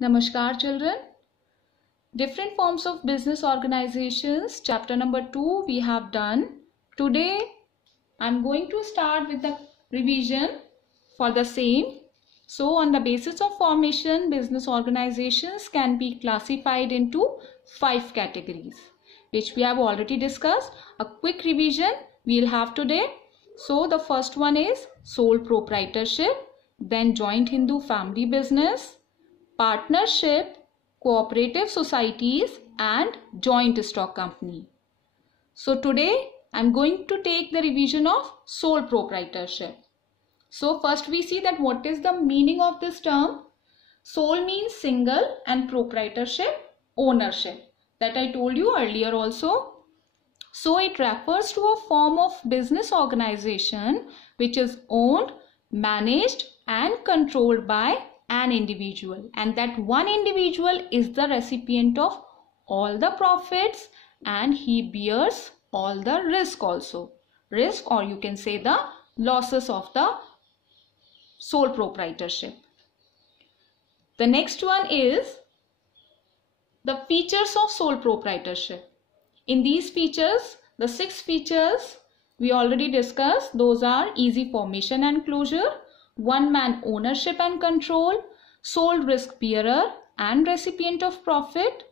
Namaskar children. Different forms of business organizations. Chapter number 2 we have done. Today I am going to start with the revision for the same. So on the basis of formation, business organizations can be classified into 5 categories, which we have already discussed. A quick revision we will have today. So the first one is sole proprietorship, then joint Hindu family business, partnership, cooperative societies and joint stock company. So today I am going to take the revision of sole proprietorship. So first we see that what is the meaning of this term. Sole means single and proprietorship, ownership. That I told you earlier also. So it refers to a form of business organization which is owned, managed and controlled by an individual, and that one individual is the recipient of all the profits and he bears all the risk also. Risk, or you can say the losses of the sole proprietorship. The next one is the features of sole proprietorship. In these features, the 6 features we already discussed. Those are easy formation and closure, one-man ownership and control, sole risk bearer and recipient of profit,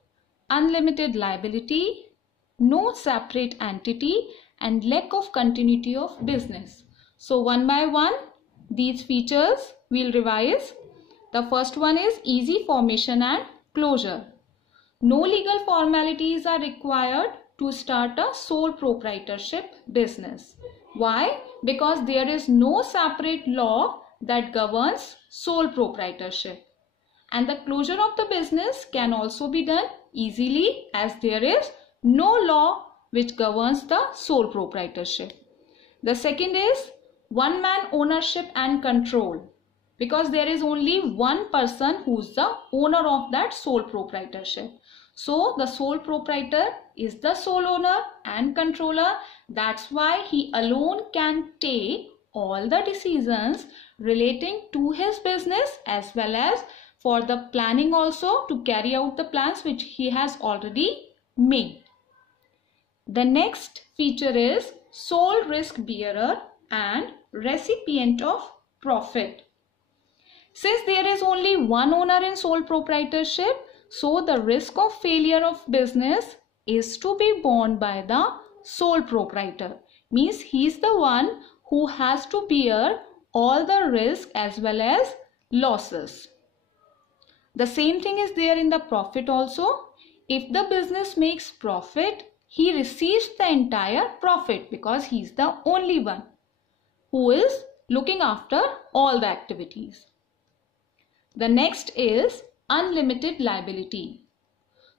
unlimited liability, no separate entity, and lack of continuity of business. So one by one, these features we'll revise. The first one is easy formation and closure. No legal formalities are required to start a sole proprietorship business. Why? Because there is no separate law that governs sole proprietorship, and the closure of the business can also be done easily as there is no law which governs the sole proprietorship. The second is one man ownership and control, because there is only one person who is the owner of that sole proprietorship. So the sole proprietor is the sole owner and controller. That's why he alone can take all the decisions relating to his business as well as for the planning also, to carry out the plans which he has already made. The next feature is sole risk bearer and recipient of profit. Since there is only one owner in sole proprietorship, so the risk of failure of business is to be borne by the sole proprietor. Means he is the one who has to bear all the risk as well as losses. The same thing is there in the profit also. If the business makes profit, he receives the entire profit because he is the only one who is looking after all the activities. The next is unlimited liability.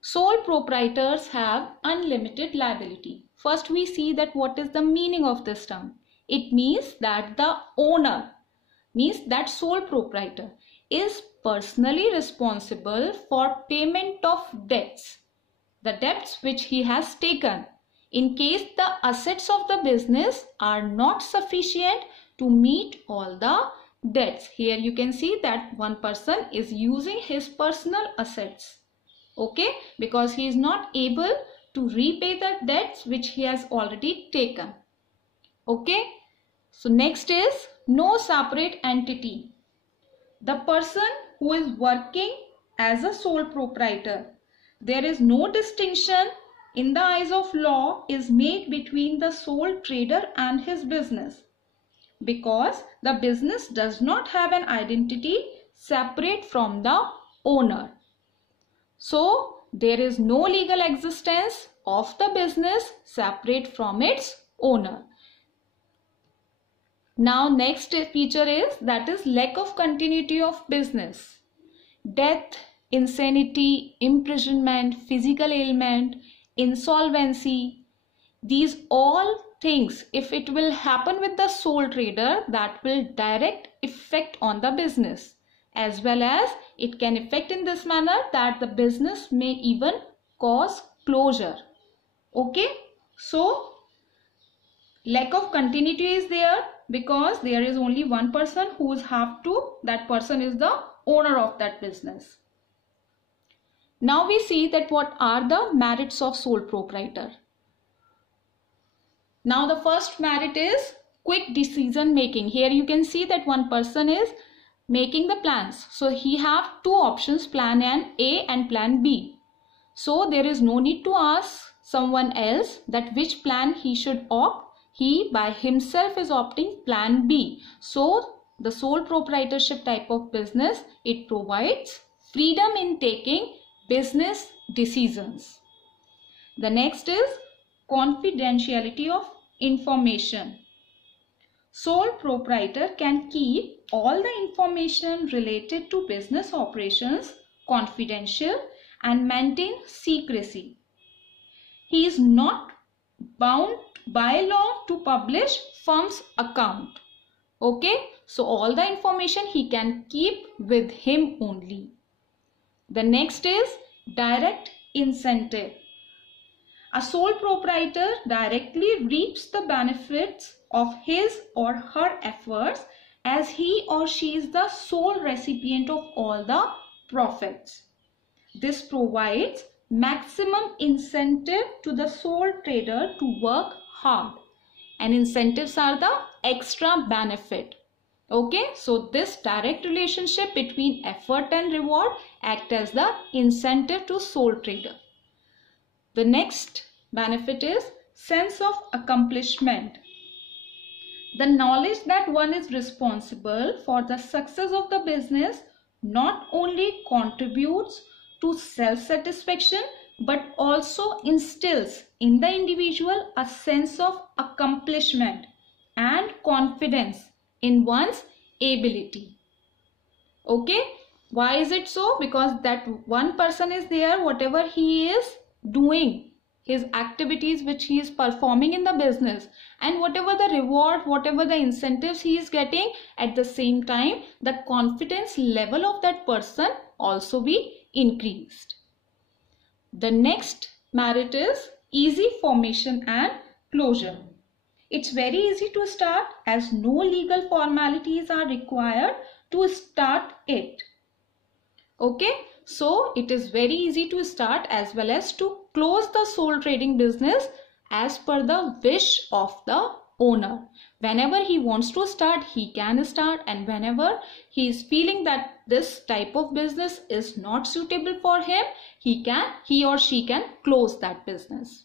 Sole proprietors have unlimited liability. First we see that what is the meaning of this term. It means that the owner, means that sole proprietor, is personally responsible for payment of debts, the debts which he has taken, in case the assets of the business are not sufficient to meet all the debts. Here you can see that one person is using his personal assets, okay, because he is not able to repay the debts which he has already taken, okay. So next is no separate entity. The person who is working as a sole proprietor, there is no distinction in the eyes of law is made between the sole trader and his business, because the business does not have an identity separate from the owner. So there is no legal existence of the business separate from its owner. Now next feature is that is lack of continuity of business. Death, insanity, imprisonment, physical ailment, insolvency, these all things, if it will happen with the sole trader, that will direct effect on the business, as well as it can affect in this manner that the business may even cause closure, okay. So lack of continuity is there because there is only one person who have to, that person is the owner of that business. Now we see that what are the merits of sole proprietor. Now the first merit is quick decision making. Here you can see that one person is making the plans. So he have two options, plan A and plan B. So there is no need to ask someone else that which plan he should opt. He by himself is opting plan B. So the sole proprietorship type of business, it provides freedom in taking business decisions. The next is confidentiality of information. Sole proprietor can keep all the information related to business operations confidential and maintain secrecy. He is not bound by law to publish firm's account. Okay, so all the information he can keep with him only. The next is direct incentive. A sole proprietor directly reaps the benefits of his or her efforts as he or she is the sole recipient of all the profits. This provides maximum incentive to the sole trader to work hard, and incentives are the extra benefit. Okay, so this direct relationship between effort and reward act as the incentive to sole trader. The next benefit is sense of accomplishment. The knowledge that one is responsible for the success of the business not only contributes to self-satisfaction but also instills in the individual a sense of accomplishment and confidence in one's ability. Okay, why is it so? Because that one person is there, whatever he is doing, his activities which he is performing in the business, and whatever the reward, whatever the incentives he is getting, at the same time the confidence level of that person also be increased. The next merit is easy formation and closure. It's very easy to start as no legal formalities are required to start it. Okay, so it is very easy to start as well as to close the sole trading business as per the wish of the owner. Whenever he wants to start, he can start, and whenever he is feeling that this type of business is not suitable for him, he or she can close that business.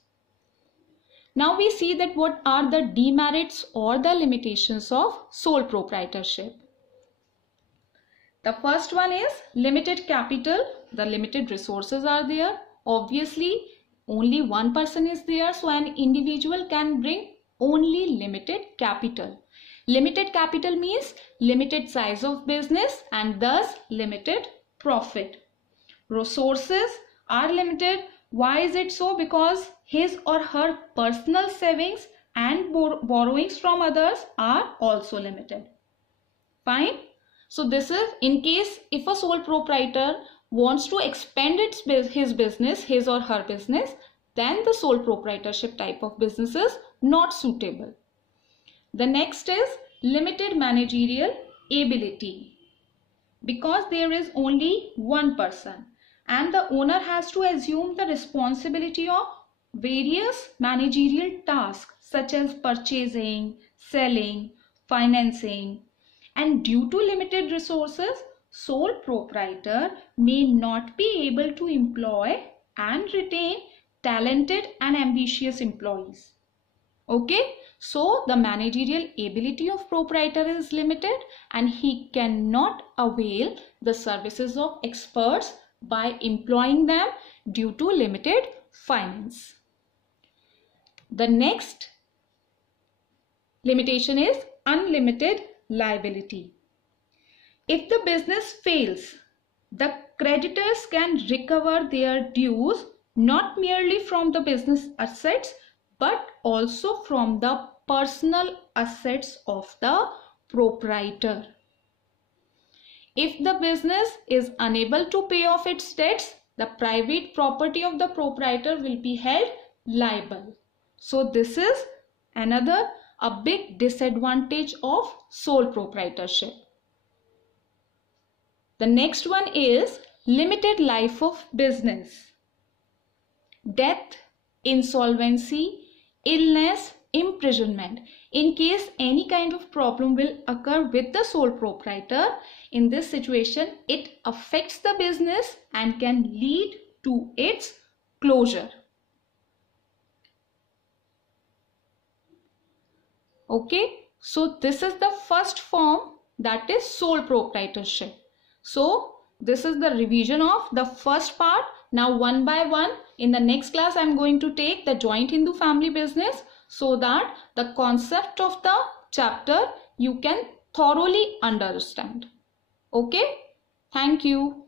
Now we see that what are the demerits or the limitations of sole proprietorship. The first one is limited capital. The limited resources are there. Obviously, only one person is there, so an individual can bring only limited capital. Limited capital means limited size of business and thus limited profit. Resources are limited. Why is it so? Because his or her personal savings and borrowings from others are also limited. Fine. So this is in case if a sole proprietor wants to expand his or her business, then the sole proprietorship type of business is not suitable. The next is limited managerial ability. Because there is only one person and the owner has to assume the responsibility of various managerial tasks such as purchasing, selling, financing, and due to limited resources, sole proprietor may not be able to employ and retain talented and ambitious employees. Okay, so the managerial ability of proprietor is limited and he cannot avail the services of experts by employing them due to limited finance. The next limitation is unlimited liability. If the business fails, the creditors can recover their dues not merely from the business assets but also from the personal assets of the proprietor. If the business is unable to pay off its debts, the private property of the proprietor will be held liable. So this is a big disadvantage of sole proprietorship. The next one is limited life of business, death, insolvency, illness, imprisonment. In case any kind of problem will occur with the sole proprietor, in this situation it affects the business and can lead to its closure. Okay, so this is the first form, that is sole proprietorship. So this is the revision of the first part. Now one by one, in the next class I am going to take the joint Hindu family business, so that the concept of the chapter you can thoroughly understand. Okay, thank you.